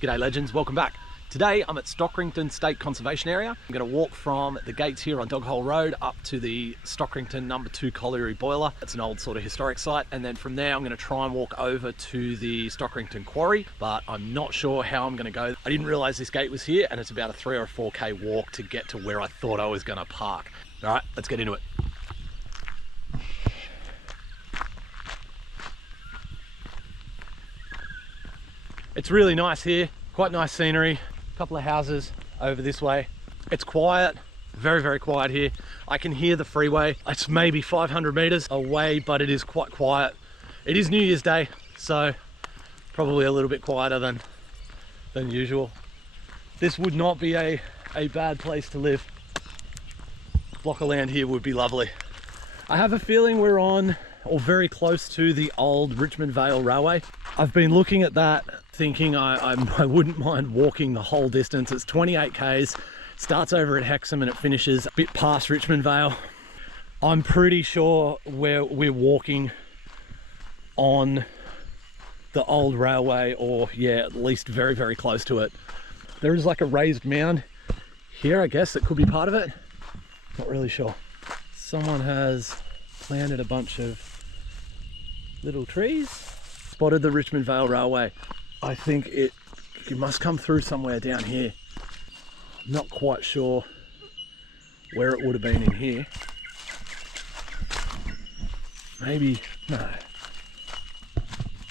G'day legends, welcome back. Today I'm at Stockrington State Conservation Area. I'm going to walk from the gates here on Dog Hole Road up to the Stockrington No. 2 Colliery Boiler. It's an old sort of historic site, and then from there I'm going to try and walk over to the Stockrington Quarry, but I'm not sure how I'm going to go. I didn't realise this gate was here, and it's about a 3 or 4k walk to get to where I thought I was going to park. Alright, let's get into it. It's really nice here, quite nice scenery. Couple of houses over this way. It's quiet, very, very quiet here. I can hear the freeway. It's maybe 500 meters away, but it is quite quiet. It is New Year's Day, so probably a little bit quieter than usual. This would not be a bad place to live. Block of land here would be lovely. I have a feeling we're on or very close to the old Richmond Vale Railway. I've been looking at that thinking I wouldn't mind walking the whole distance. It's 28 k's, starts over at Hexham and it finishes a bit past Richmond Vale. I'm pretty sure we're walking on the old railway, or yeah, at least very, very close to it. There is like a raised mound here, I guess that could be part of it. Not really sure. Someone has planted a bunch of little trees. Spotted the Richmond Vale Railway. I think it must come through somewhere down here. Not quite sure where it would have been in here. Maybe, no.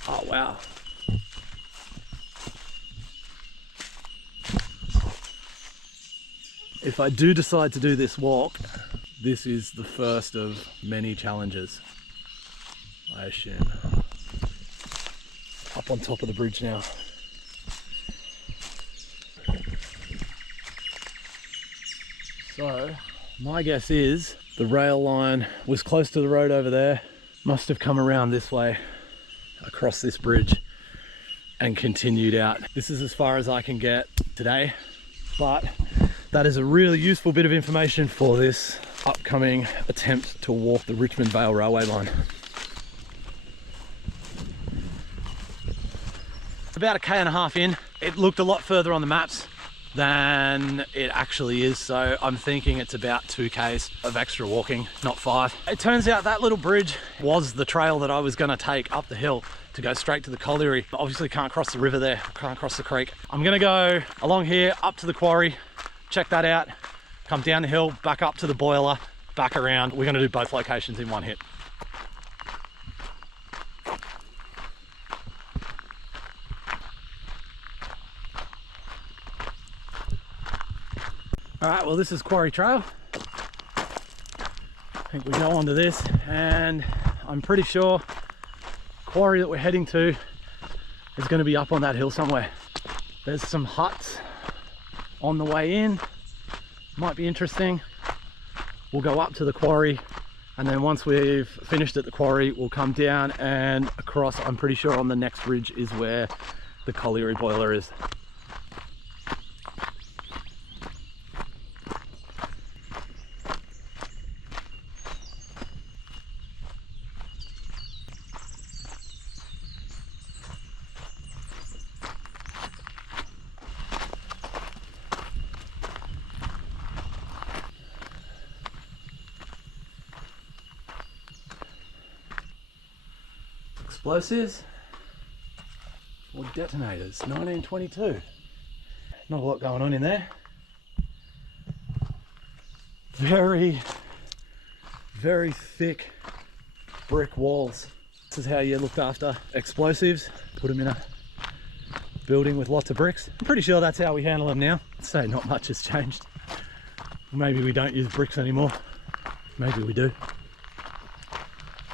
Oh wow. If I do decide to do this walk, this is the first of many challenges, I assume. Up on top of the bridge now. So my guess is the rail line was close to the road over there, must have come around this way across this bridge and continued out. This is as far as I can get today, but that is a really useful bit of information for this upcoming attempt to walk the Richmond Vale Railway line. About a k and a half in. It looked a lot further on the maps than it actually is, so I'm thinking it's about 2k's of extra walking, not 5. It turns out that little bridge was the trail that I was going to take up the hill to go straight to the colliery. Obviously can't cross the river there, can't cross the creek. I'm going to go along here up to the quarry, check that out, come down the hill, back up to the boiler, back around. We're going to do both locations in one hit. Alright, well this is Quarry Trail. I think we go onto this, and I'm pretty sure quarry that we're heading to is going to be up on that hill somewhere. There's some huts on the way in, might be interesting. We'll go up to the quarry, and then once we've finished at the quarry we'll come down and across. I'm pretty sure on the next ridge is where the colliery boiler is. Explosives or detonators, 1922. Not a lot going on in there. Very, very thick brick walls. This is how you looked after explosives. Put them in a building with lots of bricks. I'm pretty sure that's how we handle them now. I'd say not much has changed. Maybe we don't use bricks anymore. Maybe we do.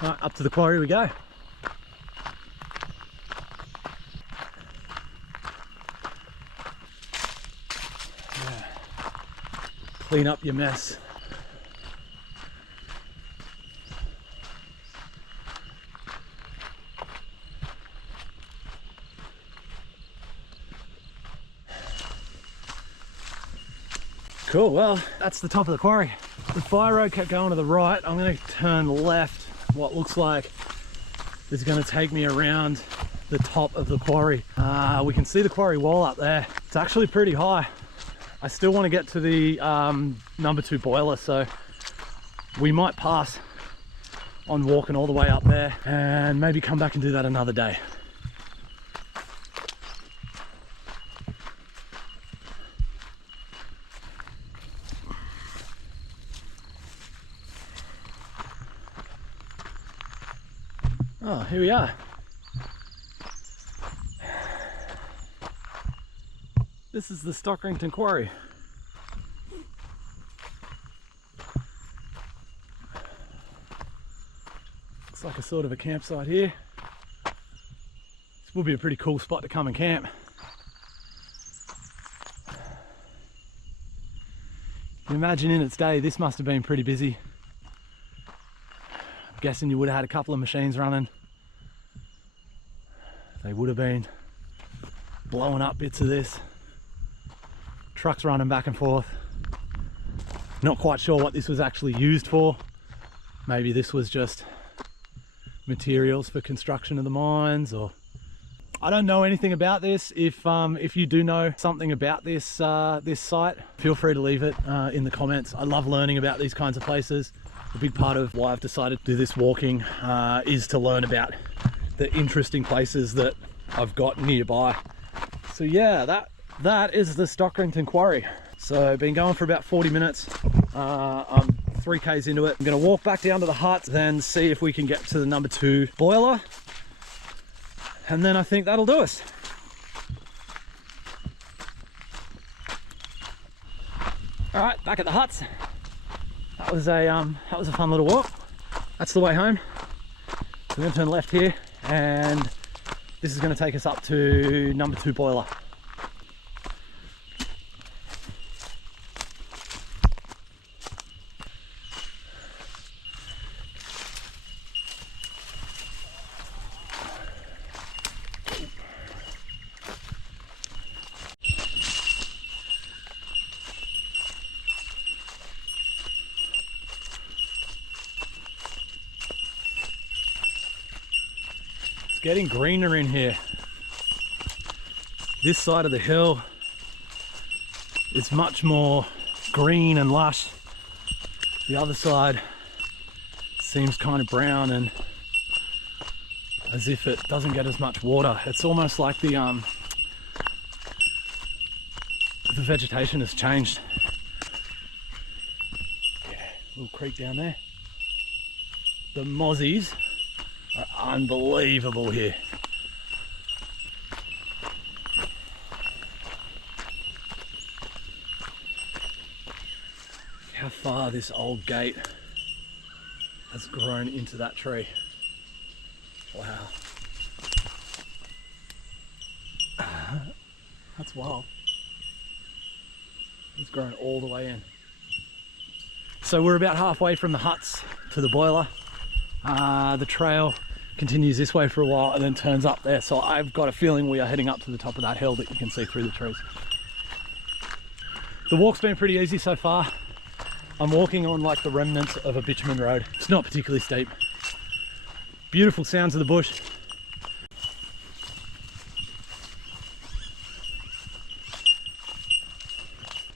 All right, up to the quarry we go. Clean up your mess. Cool, well, that's the top of the quarry. The fire road kept going to the right. I'm going to turn left. What looks like is going to take me around the top of the quarry. We can see the quarry wall up there. It's actually pretty high. I still want to get to the number 2 boiler, so we might pass on walking all the way up there and maybe come back and do that another day. Oh, here we are. This is the Stockrington Quarry. Looks like a sort of a campsite here. This will be a pretty cool spot to come and camp. You imagine in its day, this must have been pretty busy. I'm guessing you would have had a couple of machines running. They would have been blowing up bits of this. Trucks running back and forth. Not quite sure what this was actually used for. Maybe this was just materials for construction of the mines, or I don't know anything about this. If you do know something about this this site, feel free to leave it in the comments. I love learning about these kinds of places. A big part of why I've decided to do this walking is to learn about the interesting places that I've got nearby. So yeah, that is the Stockrington Quarry. So I've been going for about 40 minutes. I'm 3Ks into it. I'm gonna walk back down to the hut, then see if we can get to the number 2 boiler. And then I think that'll do us. All right, back at the huts. That was a fun little walk. That's the way home. So we're gonna turn left here, and this is gonna take us up to number 2 boiler. Getting greener in here. This side of the hill is much more green and lush. The other side seems kind of brown and as if it doesn't get as much water. It's almost like the vegetation has changed. Yeah, little creek down there. The mozzies are unbelievable here. How far this old gate has grown into that tree. Wow. That's wild. It's grown all the way in. So we're about halfway from the huts to the boiler. The trail continues this way for a while and then turns up there, so I've got a feeling we are heading up to the top of that hill that you can see through the trees. The walk's been pretty easy so far. I'm walking on like the remnants of a bitumen road. It's not particularly steep. Beautiful sounds of the bush.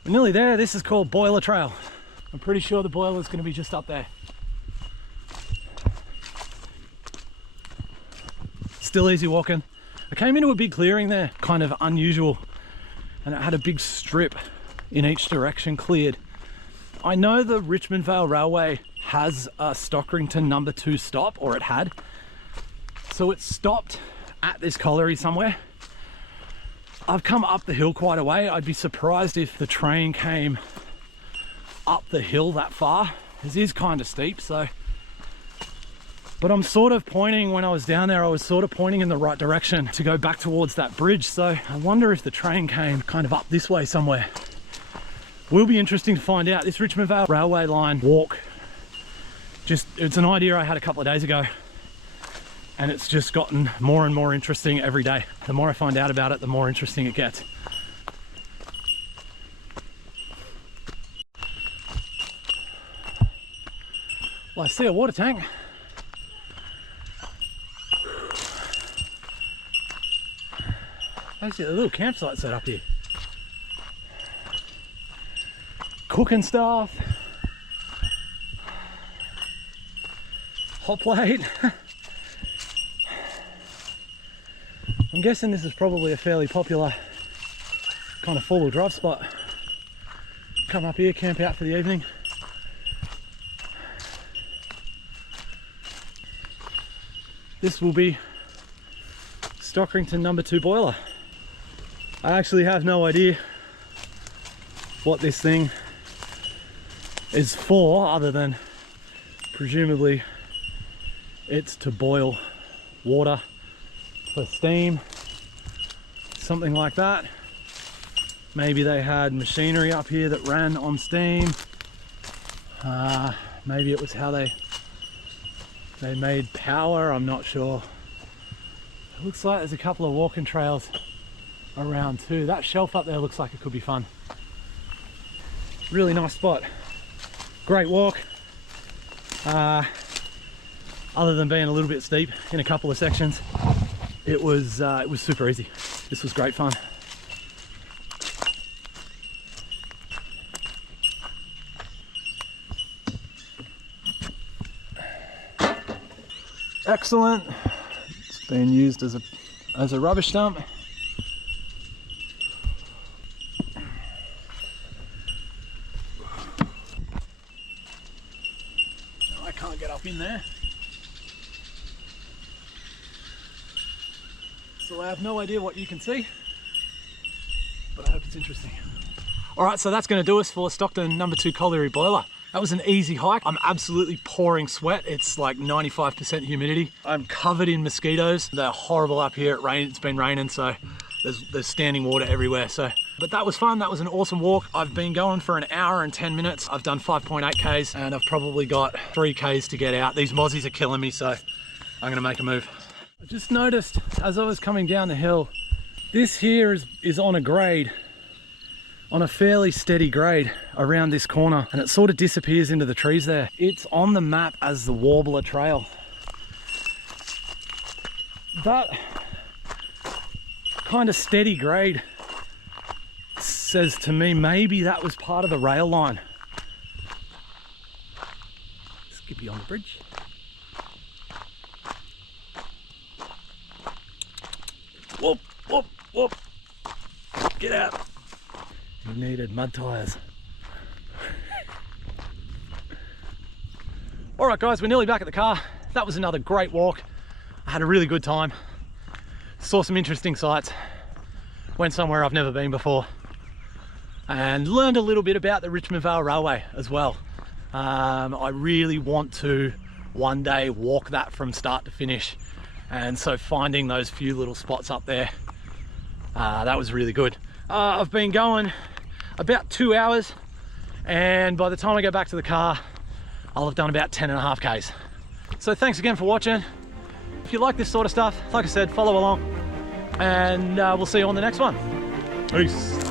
We're nearly there. This is called Boiler Trail. I'm pretty sure the boiler is going to be just up there. Still easy walking. I came into a big clearing there, kind of unusual, and it had a big strip in each direction cleared. I know the Richmond Vale Railway has a Stockrington number 2 stop, or it had. So it stopped at this colliery somewhere. I've come up the hill quite a way. I'd be surprised if the train came up the hill that far. This is kind of steep, so. But I'm sort of pointing, when I was down there, I was sort of pointing in the right direction to go back towards that bridge. So I wonder if the train came kind of up this way somewhere. Will be interesting to find out. This Richmond Vale Railway line walk, it's an idea I had a couple of days ago, and it's just gotten more and more interesting every day. The more I find out about it, the more interesting it gets. Well, I see a water tank. Actually, a little campsite set up here. Cooking stuff. Hot plate. I'm guessing this is probably a fairly popular kind of four-wheel drive spot. Come up here, camp out for the evening. This will be Stockrington number 2 boiler. I actually have no idea what this thing is for, other than presumably it's to boil water for steam, something like that. Maybe they had machinery up here that ran on steam. Maybe it was how they made power, I'm not sure. It looks like there's a couple of walking trails around too. That shelf up there looks like it could be fun. Really nice spot. Great walk. Other than being a little bit steep in a couple of sections, it was super easy. This was great fun. Excellent. It's been used as a rubbish dump. No, I can't get up in there. So I have no idea what you can see, but I hope it's interesting. All right, so that's going to do us for Stockton number 2 colliery boiler. That was an easy hike. I'm absolutely pouring sweat. It's like 95% humidity. I'm covered in mosquitoes. They're horrible up here. It's been raining, so there's standing water everywhere. But that was fun. That was an awesome walk. I've been going for an hour and 10 minutes. I've done 5.8 Ks and I've probably got 3 Ks to get out. These mozzies are killing me, so I'm gonna make a move. I just noticed as I was coming down the hill, this here is on a grade, on a fairly steady grade around this corner, and it sort of disappears into the trees there. It's on the map as the Warbler Trail. That kind of steady grade says to me maybe that was part of the rail line. Skippy on the bridge. Whoop, whoop, whoop. Get out. You needed mud tyres. All right guys, we're nearly back at the car. That was another great walk. I had a really good time. Saw some interesting sights. Went somewhere I've never been before. And learned a little bit about the Richmond Vale Railway as well. I really want to one day walk that from start to finish. And so finding those few little spots up there, that was really good. I've been going about 2 hours, and by the time I go back to the car, I'll have done about 10.5 Ks. So thanks again for watching. If you like this sort of stuff, like I said, follow along, and we'll see you on the next one. Peace.